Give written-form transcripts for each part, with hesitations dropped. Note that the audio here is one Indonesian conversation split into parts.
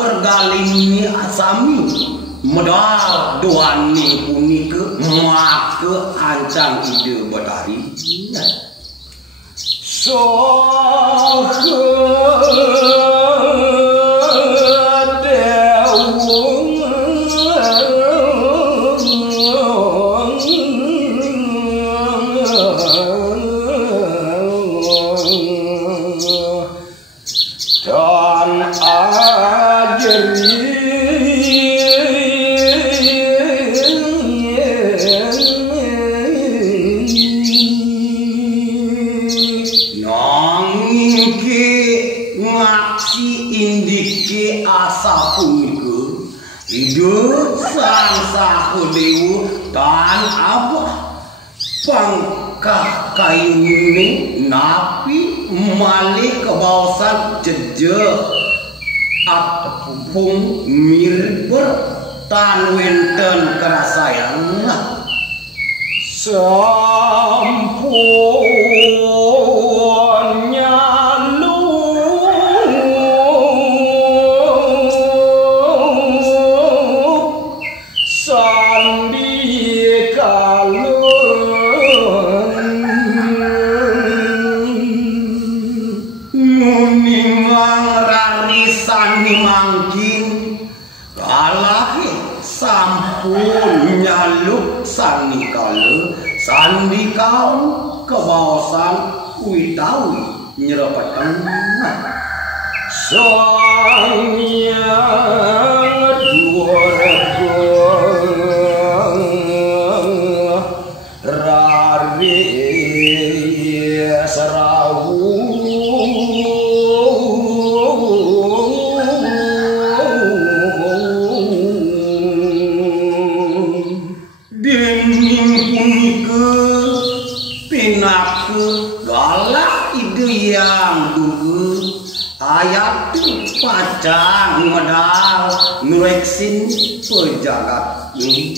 bergalingnya asami medal doani punika maka ancang ide batari dan abah pangkah kayu ini napi malik ke bawasan jejak atupung mirip tan wenten kerasayan sampunnya sandi kau ke bawasan Witawi nyerapatan soalnya dua rari serawu ayat pacang medal nureksin pejagat ini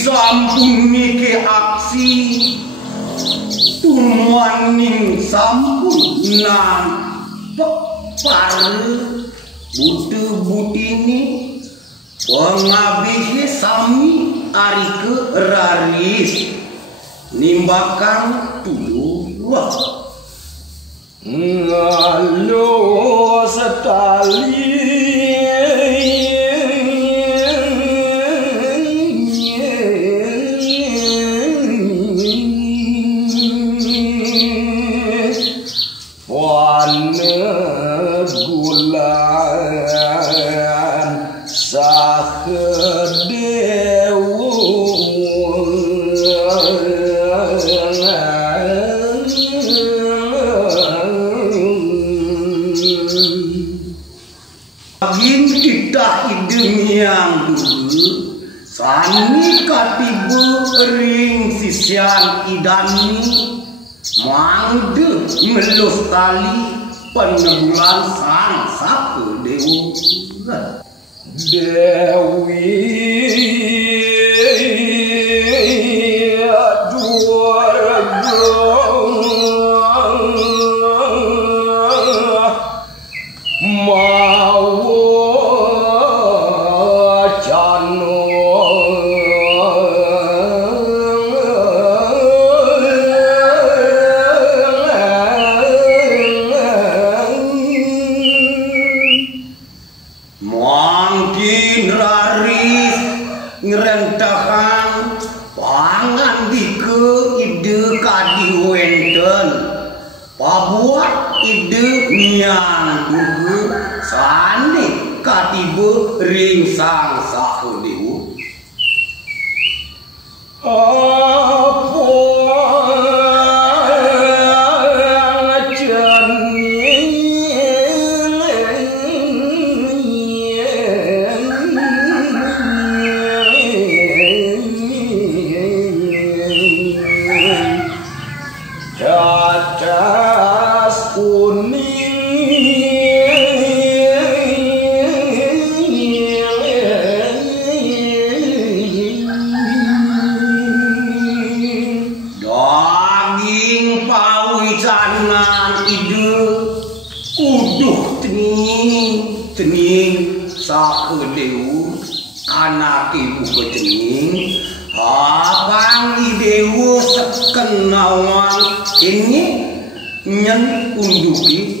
disampuni ke aksi turmaning sampunan pepare budu-budini pengabih sami ari ke raris nimbakan tulu ngalo setali yang dulu sani katibu ring sisian idani mangde ngelus tali penebulan sang sapu dewi dahang pangan dike ide kadi wenten pabuat ide nyang tugu sane katibe ringsang sakedewu sakedewu anak ibu bejening abang idewu sekenawang ini nyen unduki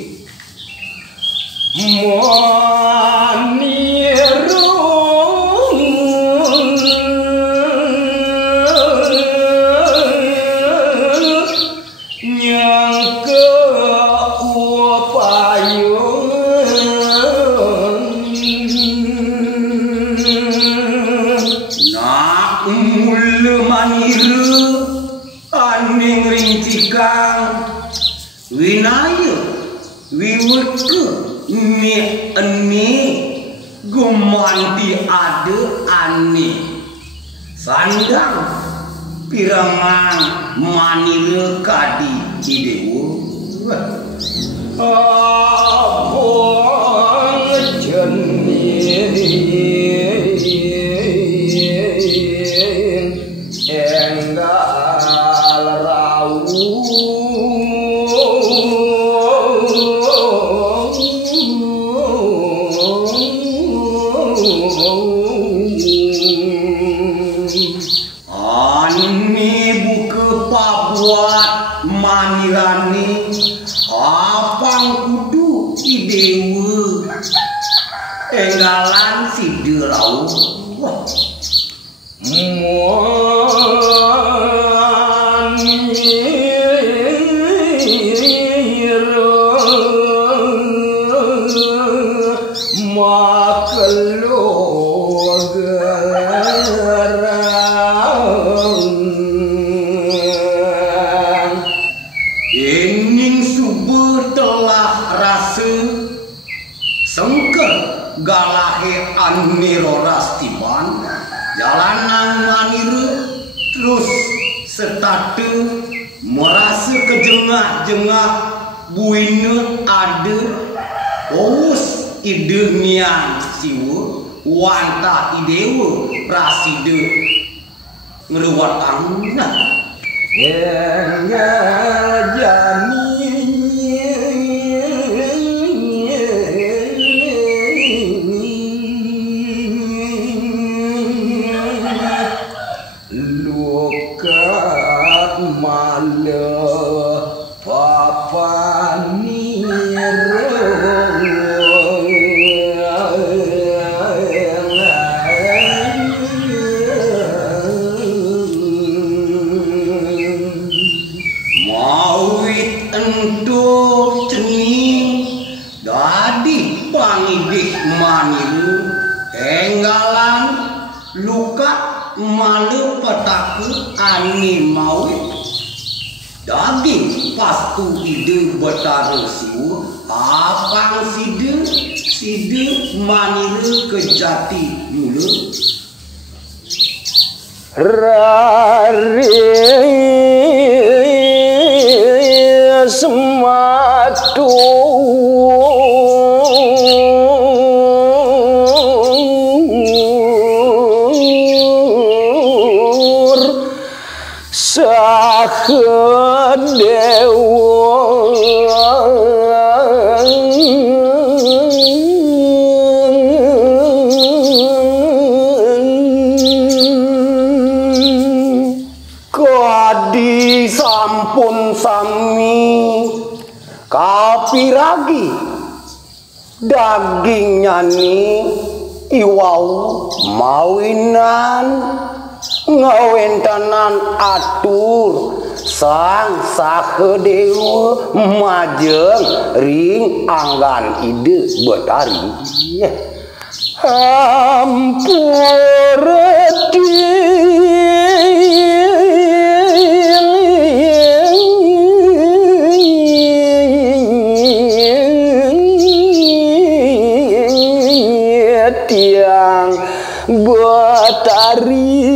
winaya wiweke mi eni gumanti ade ani sandang pirangan manire kadi idewu manirani apang kudu idewu enggalan siderau galahe aniro rastiban jalanan maniru terus setate merasa kejengah-jengah buine ade ous ide nian siwa wanta idewa raside ngeruat angna jani maniru enggalan luka malu petaku ani mawi daging pastu ide betaru siu apang side maniru kejati mulu rari sematu kadi sampun sami kapiragi daging nyani iwau mawinan ngawentanan atur sang sakedewa majeng ring anggan ide Betari tiang Betari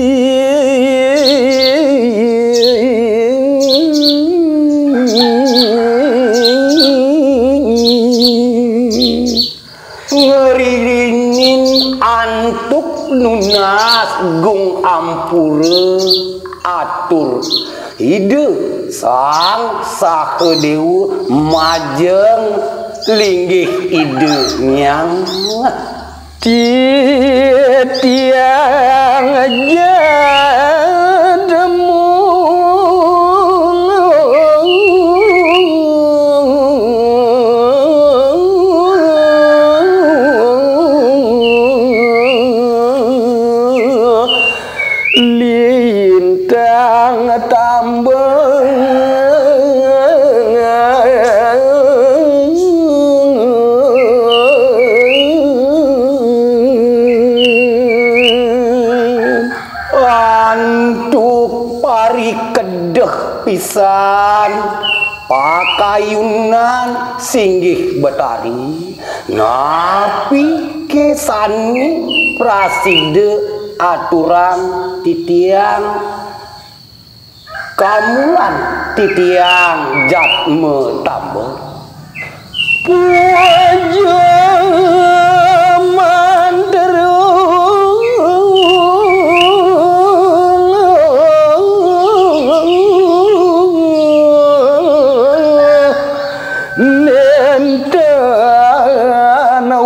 ngeriringin antuk nunas gung ampure atur ide sang sakedewa majeng linggih ide nyang tiang aja demu lintang tambang antuk pari kedeh pisan pakayunan singgih Betari napi kesani praside aturan titiang kamulan titiang jatme tambah puajaman nenten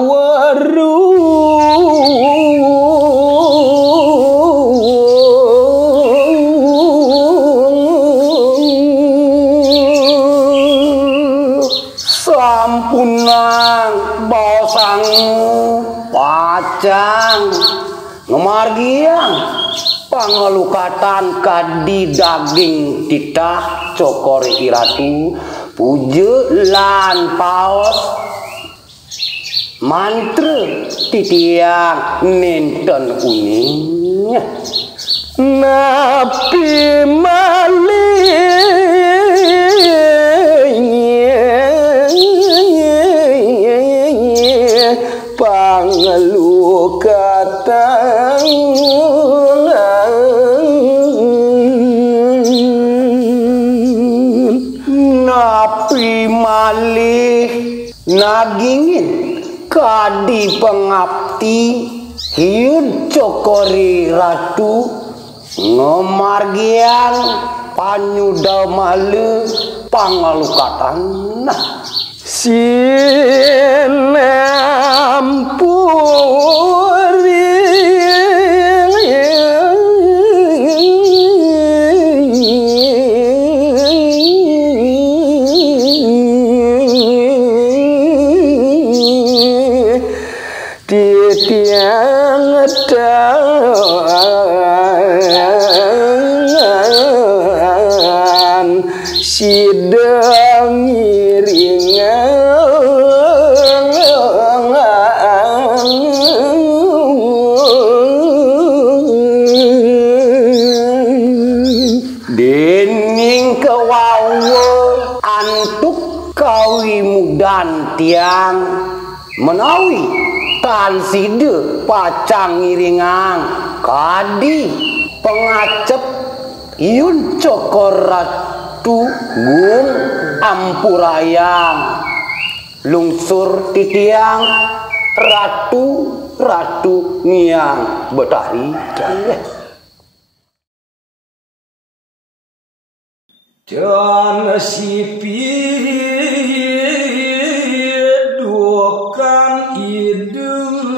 waru sampunang bosang pacang ngemargiang pangelukatan kadi daging titah cokor iratu puje lan paos mantra titiang nenten uning napi pangelukatan napi malih nagingin kadi pengabdi hiun cokori ratu ngomargian panyuda male pangalukatan sinampuri titiang dan sidang dening kewawa antuk kawi mudan tiang menawi tan side pacang ngiringang kadi pengacep iun cokor ratu gung ampurayang lungsur titiang ratu niang Betari dan sipir dukan idung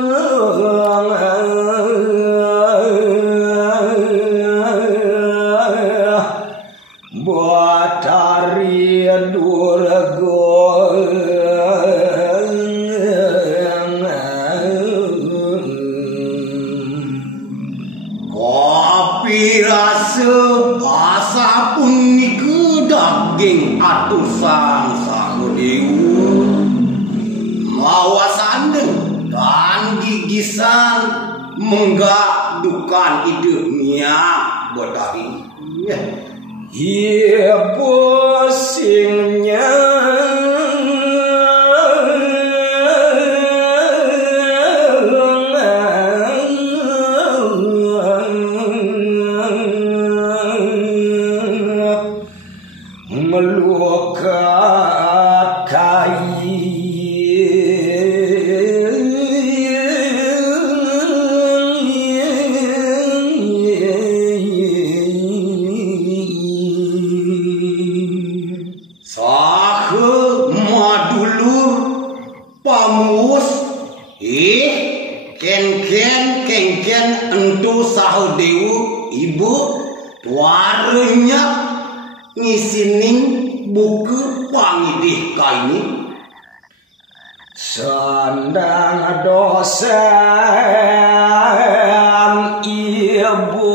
Betari durgo kopi mirasa asa punika daging atur sang Sahadewa mawa sandeng dan gigisan menggak dukan hidupnya Betari ia pusingnya Ken entu Sahadewa ibu warenya ngisining buku pangidih kaini sandang dosen ibu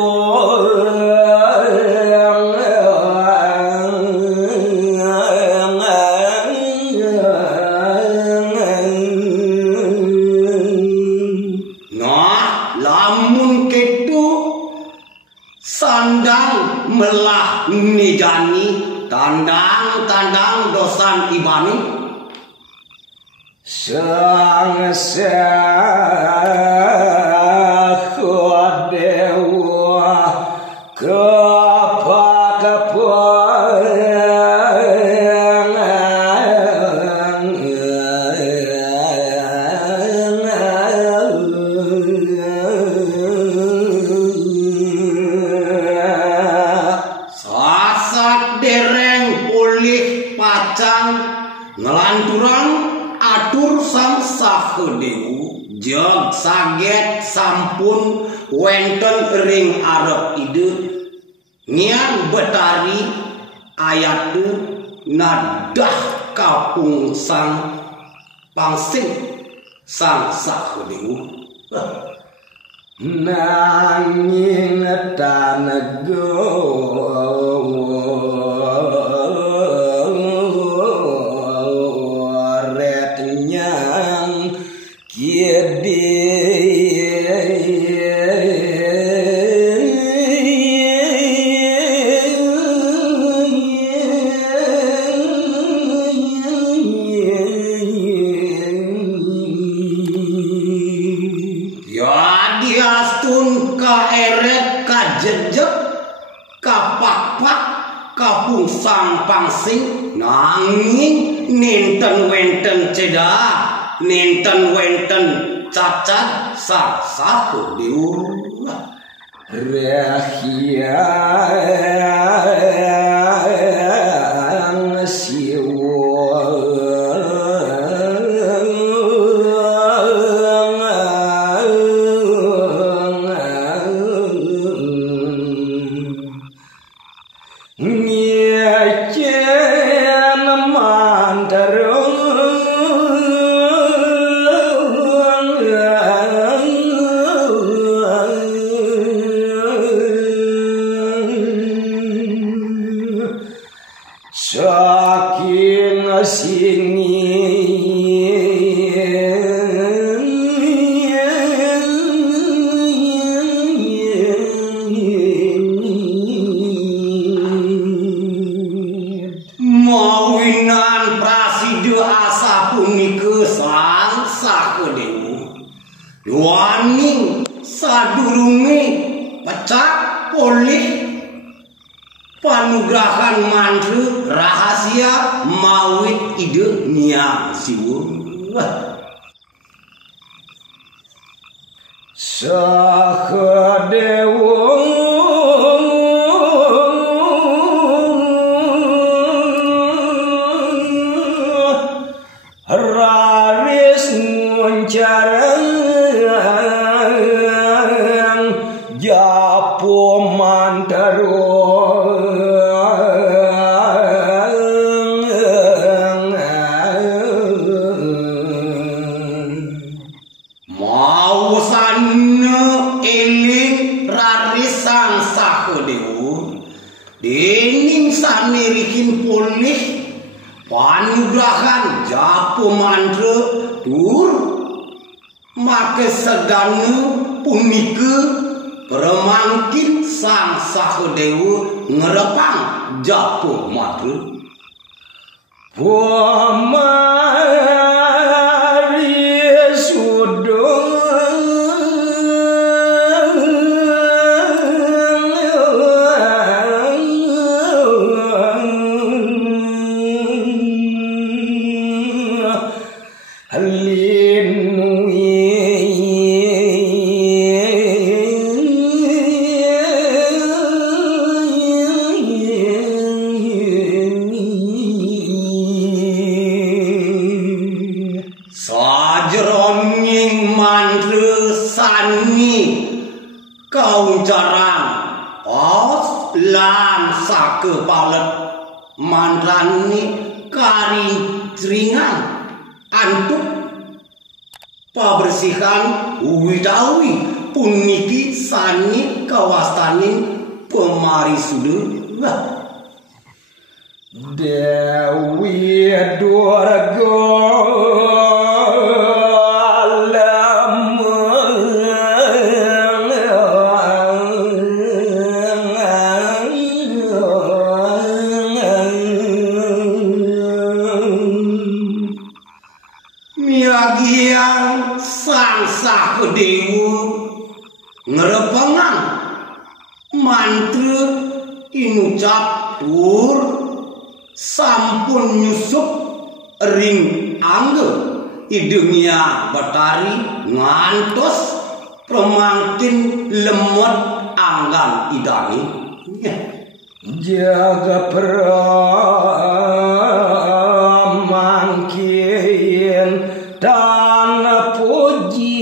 sandang melah nijani tandang dosan ibani sang Sahadewa ngelanturan atur sang Sahadewa jog saget sampun wenten ring arep ide ngian Betari ayat nadah kapung sang pangsing sang Sahadewa nanging tanego diastun ka eret ka jejek ka pak-pak kapung sang pangsing nanging ninten wenten cedak ninten wenten cacat sang Sahadewa rahyang siwa saking mawinan prasida asa punika sang Sahadewa wani sadurunge pecah polih panugrahan mantra rahasia mawit ide niang siwa Sahadewa raris nguncarang japo mantaro mau sana eling raris sang Sahadewa dening sanirikin polih panugrahan japo mantra tur make sedana punika permangkin sang Sahadewa ngerepang japo mantra Pamari sudung sajroning mantra sani kauncaran os lan sakepalet mantrane kari ringan antuk pabersihan widawi puniki sani kawastaning pamarisuda Dewi Durga miagian sang Sahadewa ngerepangan mantra inucap tur sampun nyusup ring angge idungnya batari ngantos pemangkin lemot anggan idani jaga pramangkin tanah puji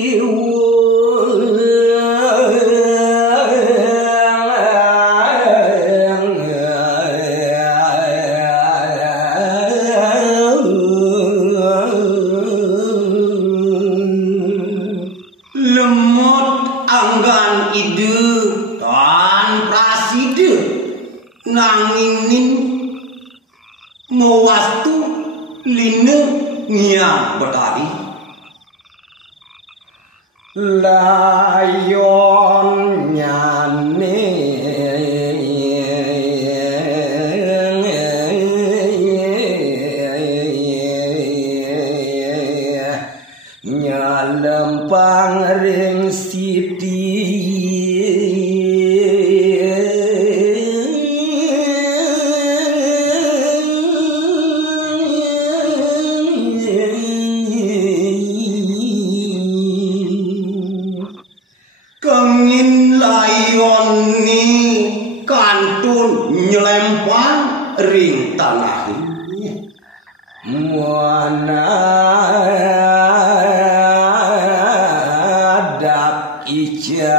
lemot anggan ide tan praside nangingin mewastu line ngiang betari layon nyane nyalempang ring siti kengin layon ni kantun nyelempang ring tanah muana dak ica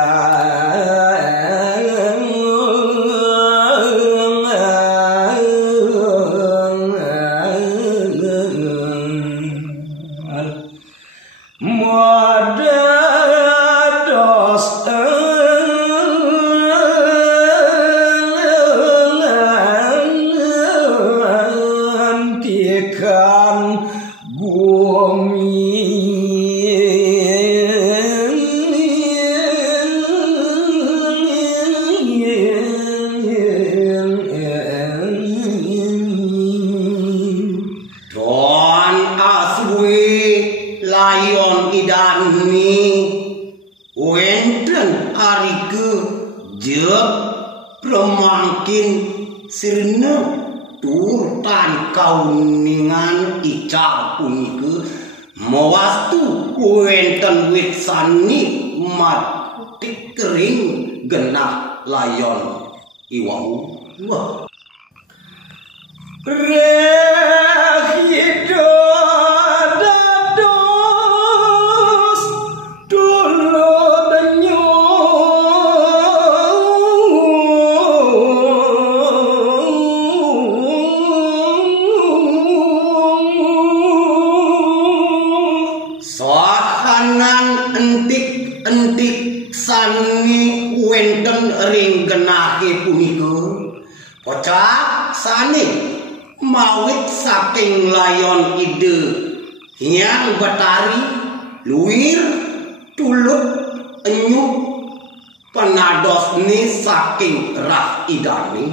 layon idani wenten arike jep premangkin sirna tur tan kauningan ical punika mawastu wenten wit sani matik kering genah layon iwau wah entik sani wenten ring genake punika kocak sani mawit saking layon ide yang Batari luir tuluk enyuh penados ni saking rah idani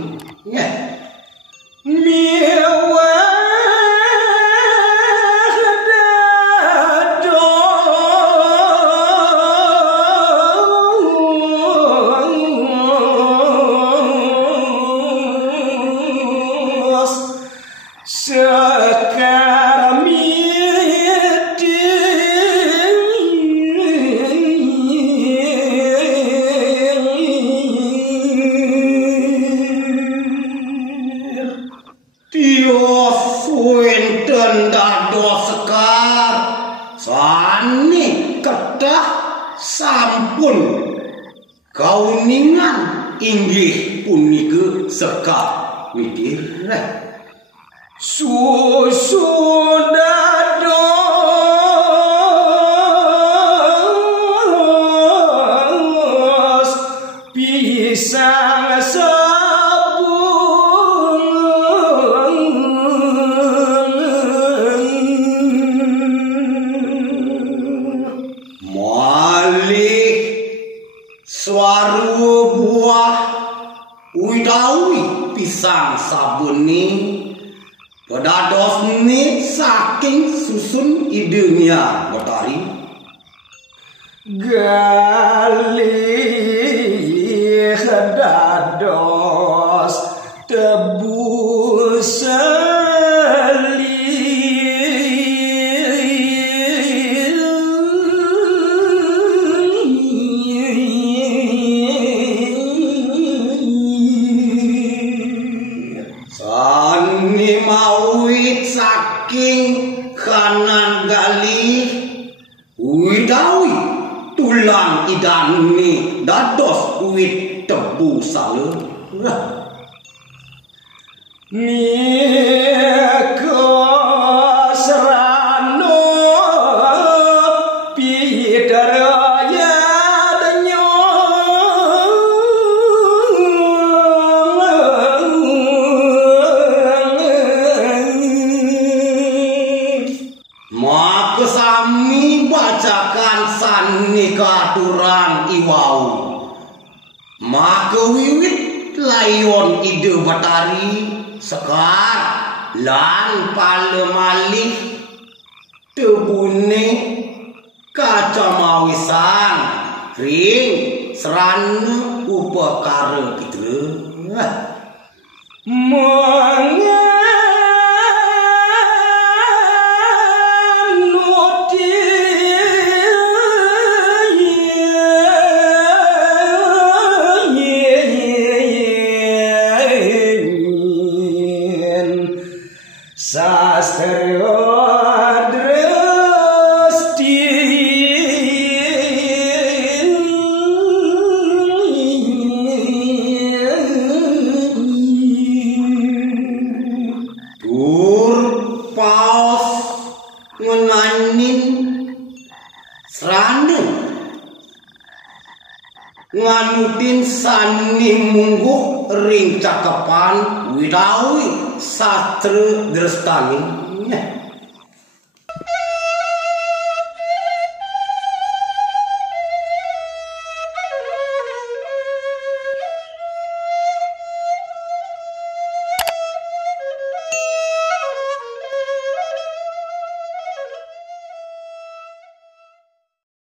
sampun kauningan inggih punika sekar mikir susu dados pisang swaru buah widawi pisang sabuni pedados ni saking susun idenya Batari galih dados tebu mawit saking kanan galih widawi tulang idani dados wit tebu sale Niko serano pidaraya danyo maka sami bacakan sani katuran iwau maka wiwit layon ide Batari sekar lan palemalih tebune kacamawisan ring serana upakara gitu Sastro dresti tur paus ngenanin serandeng nganutin sani mungguh ring cakepan widawi sastra drestani